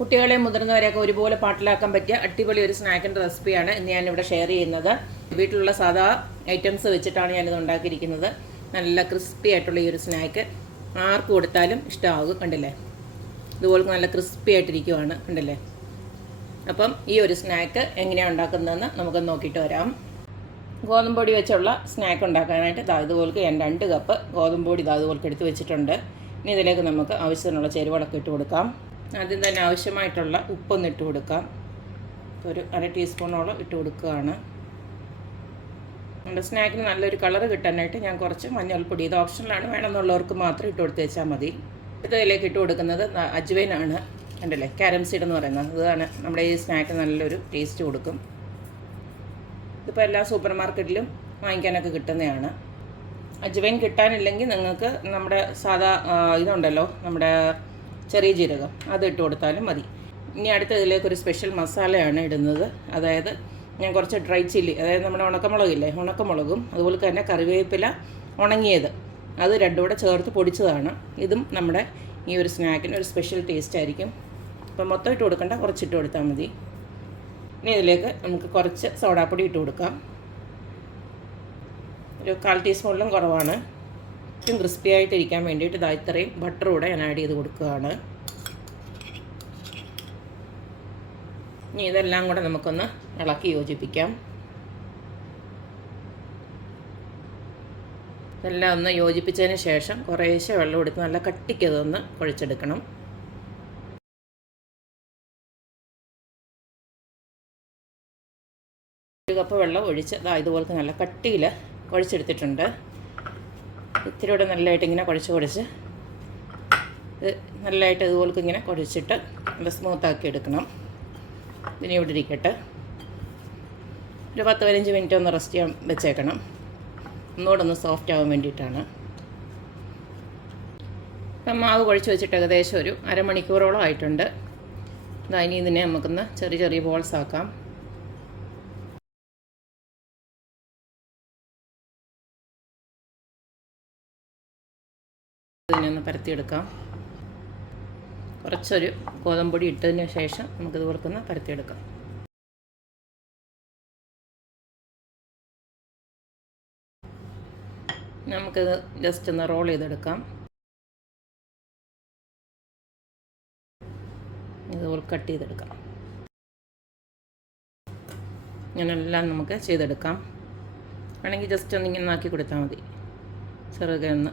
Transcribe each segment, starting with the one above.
കുട്ടികളെ മുതിർന്നവരെയൊക്കെ ഒരുപോലെ പാട്ടിലാക്കാൻ പറ്റിയ അടിപൊളി ഒരു സ്നാക്കിന്റെ റെസിപ്പിയാണ് ഇന്ന് ഞാനിവിടെ ഷെയർ ചെയ്യുന്നത്. വീട്ടിലുള്ള സാധാ ഐറ്റംസ് വെച്ചിട്ടാണ് ഞാനിത് ഉണ്ടാക്കിയിരിക്കുന്നത്. നല്ല ക്രിസ്പി ആയിട്ടുള്ള ഈ ഒരു സ്നാക്ക്. ആർക്ക് കൊടുത്താലും ഇഷ്ടമാകും കണ്ടില്ലേ? ഇതുപോലെ നല്ല ക്രിസ്പി ആയിട്ടിരിക്കുവാണ് കണ്ടില്ലേ? അപ്പം ഈ ഒരു സ്നാക്ക് എങ്ങനെയാണ് ഉണ്ടാക്കുന്നതെന്ന് നമുക്ക് നോക്കിയിട്ട് വരാം. ഗോതമ്പൊടി വെച്ചുള്ള സ്നാക്ക് ഉണ്ടാക്കാനായിട്ട് ഇതുപോലെ ഞാൻ രണ്ട് കപ്പ് ഗോതമ്പൊടി ദാ ഇതുപോലെ എടുത്ത് വെച്ചിട്ടുണ്ട്. ഇനി ഇതിലേക്ക് നമുക്ക് ആവശ്യത്തിനുള്ള ചേരുവകളൊക്കെ ഇട്ട് കൊടുക്കാം. ആദ്യം തന്നെ ആവശ്യമായിട്ടുള്ള ഉപ്പൊന്ന് ഇട്ട് കൊടുക്കാം. ഒരു അര ടീസ്പൂണോളം ഇട്ട് കൊടുക്കുകയാണ്. നമ്മുടെ സ്നാക്കിന് നല്ലൊരു കളർ കിട്ടാനായിട്ട് ഞാൻ കുറച്ച് മഞ്ഞൾപ്പൊടി ഇത് ഓപ്ഷനിലാണ് വേണമെന്നുള്ളവർക്ക് മാത്രം ഇട്ട് കൊടുത്ത് വെച്ചാൽ മതി. ഇതിലേക്ക് ഇട്ട് കൊടുക്കുന്നത് അജ്വൈനാണ്. ഉണ്ടല്ലേ ക്യാരം സീഡ് എന്ന് പറയുന്നത്. അതാണ് നമ്മുടെ ഈ സ്നാക്ക് നല്ലൊരു ടേസ്റ്റ് കൊടുക്കും. ഇതിപ്പോൾ എല്ലാ സൂപ്പർ മാർക്കറ്റിലും വാങ്ങിക്കാനൊക്കെ കിട്ടുന്നതാണ്. അജ്വൈൻ കിട്ടാനില്ലെങ്കിൽ നിങ്ങൾക്ക് നമ്മുടെ സാധാ ഇതുണ്ടല്ലോ നമ്മുടെ ചെറിയ ജീരകം അത് ഇട്ട് കൊടുത്താലും മതി. ഇനി അടുത്ത ഇതിലേക്ക് ഒരു സ്പെഷ്യൽ മസാലയാണ് ഇടുന്നത്. അതായത് ഞാൻ കുറച്ച് ഡ്രൈ ചില്ലി അതായത് നമ്മുടെ ഉണക്കമുളകില്ലേ ഉണക്കമുളകും അതുപോലെ തന്നെ കറിവേപ്പില ഉണങ്ങിയത്. അത് രണ്ടും കൂടെ ചേർത്ത് പൊടിച്ചതാണ്. ഇതും നമ്മുടെ ഈ ഒരു സ്നാക്കിന് ഒരു സ്പെഷ്യൽ ടേസ്റ്റ് ആയിരിക്കും. അപ്പം മൊത്തം ഇട്ട് കൊടുക്കണ്ട കുറച്ചിട്ട് കൊടുത്താൽ മതി. ഇനി ഇതിലേക്ക് നമുക്ക് കുറച്ച് സോഡാപ്പൊടി ഇട്ട് കൊടുക്കാം. ഒരു കാൽ ടീസ്പൂണിലും കുറവാണ്. ഏറ്റവും ക്രിസ്പി ആയിട്ടിരിക്കാൻ വേണ്ടിയിട്ട് ഇതാ ഇത്രയും ബട്ടർ കൂടെ ഞാൻ ആഡ് ചെയ്ത് കൊടുക്കുകയാണ്. ഇനി ഇതെല്ലാം കൂടെ നമുക്കൊന്ന് ഇളക്കി യോജിപ്പിക്കാം. ഇതെല്ലാം ഒന്ന് യോജിപ്പിച്ചതിന് ശേഷം കുറേശ്ശെ വെള്ളം എടുത്ത് നല്ല കട്ടിക്ക് അതൊന്ന് കുഴച്ചെടുക്കണം. ഒരു കപ്പ് വെള്ളം ഒഴിച്ച് ദാ ഇതുപോലത്തെ നല്ല കട്ടിയിൽ കുഴച്ചെടുത്തിട്ടുണ്ട്. ഇത്തിരി കൂടെ നല്ലതായിട്ട് ഇങ്ങനെ കുഴച്ച് കുഴച്ച് ഇത് നല്ലതായിട്ട് ഇതുപോലെക്ക് ഇങ്ങനെ കുഴച്ചിട്ട് നല്ല സ്മൂത്താക്കി എടുക്കണം. ഇതിനെ ഇവിടെ ഇരിക്കട്ടെ. ഒരു പത്ത് പതിനഞ്ച് മിനിറ്റ് ഒന്ന് റെസ്റ്റ് ചെയ്യാൻ വെച്ചേക്കണം. ഒന്നുകൂടെ ഒന്ന് സോഫ്റ്റ് ആവാൻ വേണ്ടിയിട്ടാണ്. ഇപ്പം മാവ് കുഴച്ച് വെച്ചിട്ട് ഏകദേശം ഒരു അരമണിക്കൂറോളം ആയിട്ടുണ്ട്. ഇതാ ഇനി ഇതിനെ നമുക്കൊന്ന് ചെറിയ ചെറിയ ബോൾസ് ആക്കാം. ഇതിനെ ഒന്ന് പരത്തിയെടുക്കാം. കുറച്ചൊരു ഗോതമ്പൊടി ഇട്ടതിന് ശേഷം നമുക്കിത് കൊടുക്കുന്ന പരത്തിയെടുക്കാം. നമുക്കിത് ജസ്റ്റ് ഒന്ന് റോൾ ചെയ്തെടുക്കാം. ഇത് കട്ട് ചെയ്തെടുക്കാം. ഇങ്ങനെല്ലാം നമുക്ക് ചെയ്തെടുക്കാം. വേണമെങ്കിൽ ജസ്റ്റ് ഒന്ന് ഇങ്ങനെ ആക്കി കൊടുത്താൽ മതി. ചെറുകെ ഒന്ന്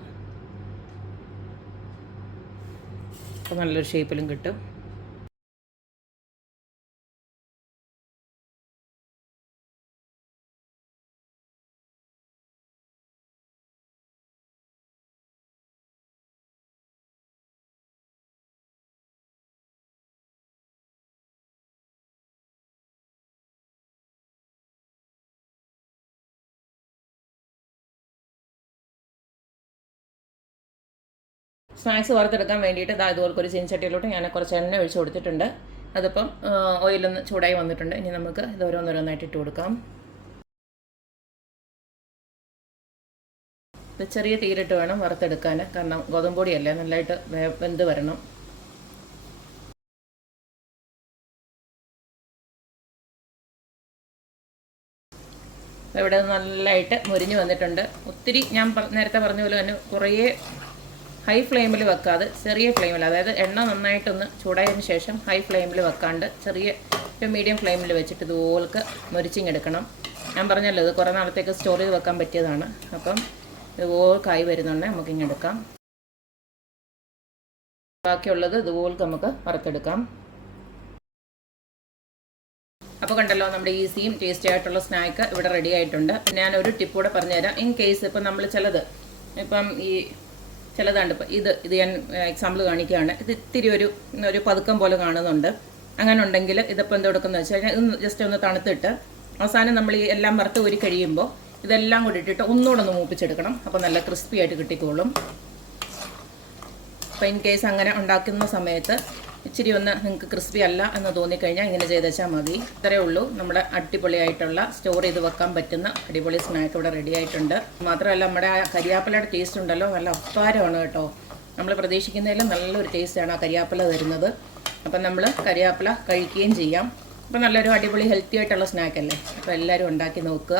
അപ്പോൾ നല്ലൊരു ഷേപ്പിലും കിട്ടും. സ്നാക്സ് വറുത്തെടുക്കാൻ വേണ്ടിയിട്ട് ഇതാ ഇതുപോലെ ഒരു ചീനച്ചട്ടിയിലോട്ട് ഞാൻ കുറച്ച് എണ്ണ ഒഴിച്ച് കൊടുത്തിട്ടുണ്ട്. അതിപ്പം ഓയിലൊന്ന് ചൂടായി വന്നിട്ടുണ്ട്. ഇനി നമുക്ക് ഇത് ഓരോന്നോരോന്നായിട്ട് ഇട്ട് കൊടുക്കാം. ഇത് ചെറിയ തീരിട്ട് വേണം വറുത്തെടുക്കാൻ കാരണം ഗോതമ്പ് പൊടിയല്ലേ നല്ലതായിട്ട് വെന്ത് വരണം. ഇവിടെ നല്ലതായിട്ട് മുരിഞ്ഞു വന്നിട്ടുണ്ട്. ഒത്തിരി ഞാൻ നേരത്തെ പറഞ്ഞ പോലെ തന്നെ കുറേ ഹൈ ഫ്ലെയിമിൽ വെക്കാതെ ചെറിയ ഫ്ലെയിമിൽ അതായത് എണ്ണ നന്നായിട്ടൊന്ന് ചൂടായതിന് ശേഷം ഹൈ ഫ്ലെയിമിൽ വെക്കാണ്ട് ചെറിയ ഒരു മീഡിയം ഫ്ലെയിമിൽ വെച്ചിട്ട് ഇതുപോലൊക്കെ മുരിച്ചിങ്ങെടുക്കണം. ഞാൻ പറഞ്ഞല്ലോ ഇത് കുറേ നാളത്തേക്ക് സ്റ്റോർ ചെയ്ത് വെക്കാൻ പറ്റിയതാണ്. അപ്പം ഇതുപോലെ കായ് വരുന്നുണ്ട് നമുക്കിങ്ങെടുക്കാം. ബാക്കിയുള്ളത് ഇതുപോലെ നമുക്ക് വറുത്തെടുക്കാം. അപ്പോൾ കണ്ടല്ലോ നമ്മുടെ ഈസിയും ടേസ്റ്റി ആയിട്ടുള്ള സ്നാക്ക് ഇവിടെ റെഡി ആയിട്ടുണ്ട്. ഞാൻ ഒരു ടിപ്പ് കൂടെ പറഞ്ഞുതരാം. ഇൻ കേസ് ഇപ്പം നമ്മൾ ചിലത് ഇപ്പം ഈ ചിലതാണ്ട് ഇത് ഇത് ഞാൻ എക്സാമ്പിൾ കാണിക്കുകയാണ്. ഇത് ഇത്തിരി ഒരു ഒരു പതുക്കം പോലെ കാണുന്നുണ്ട്. അങ്ങനെ ഉണ്ടെങ്കിൽ ഇതിപ്പോൾ എന്ത് കൊടുക്കുന്നത് വെച്ച് കഴിഞ്ഞാൽ ഇത് ജസ്റ്റ് ഒന്ന് തണുത്തിട്ട് അവസാനം നമ്മൾ ഈ എല്ലാം വറുത്ത് ഊരി കഴിയുമ്പോൾ ഇതെല്ലാം കൂടി ഇട്ടിട്ട് ഒന്നുകൂടെ ഒന്ന് മൂപ്പിച്ചെടുക്കണം. അപ്പോൾ നല്ല ക്രിസ്പി ആയിട്ട് കിട്ടിക്കോളും. അപ്പോൾ ഇൻ കേസ് അങ്ങനെ ഉണ്ടാക്കുന്ന സമയത്ത് ഇച്ചിരി ഒന്ന് നിങ്ങൾക്ക് ക്രിസ്പി അല്ല എന്ന് തോന്നിക്കഴിഞ്ഞാൽ ഇങ്ങനെ ചെയ്ത് വെച്ചാൽ മതി. ഇത്രയേ ഉള്ളൂ. നമ്മുടെ അടിപൊളിയായിട്ടുള്ള സ്റ്റോർ ചെയ്ത് വെക്കാൻ പറ്റുന്ന അടിപൊളി സ്നാക്ക് ഇവിടെ റെഡി ആയിട്ടുണ്ട്. മാത്രമല്ല നമ്മുടെ ആ കരിയാപ്പിലയുടെ ടേസ്റ്റ് ഉണ്ടല്ലോ. നല്ല അപ്പാരമാണ് കേട്ടോ. നമ്മൾ പ്രതീക്ഷിക്കുന്നതിലും നല്ലൊരു ടേസ്റ്റാണ് ആ കരിയാപ്പില തരുന്നത്. അപ്പം നമ്മൾ കരിയാപ്പില കഴിക്കുകയും ചെയ്യാം. അപ്പം നല്ലൊരു അടിപൊളി ഹെൽത്തി ആയിട്ടുള്ള സ്നാക്കല്ലേ അപ്പോൾ എല്ലാവരും ഉണ്ടാക്കി നോക്കുക.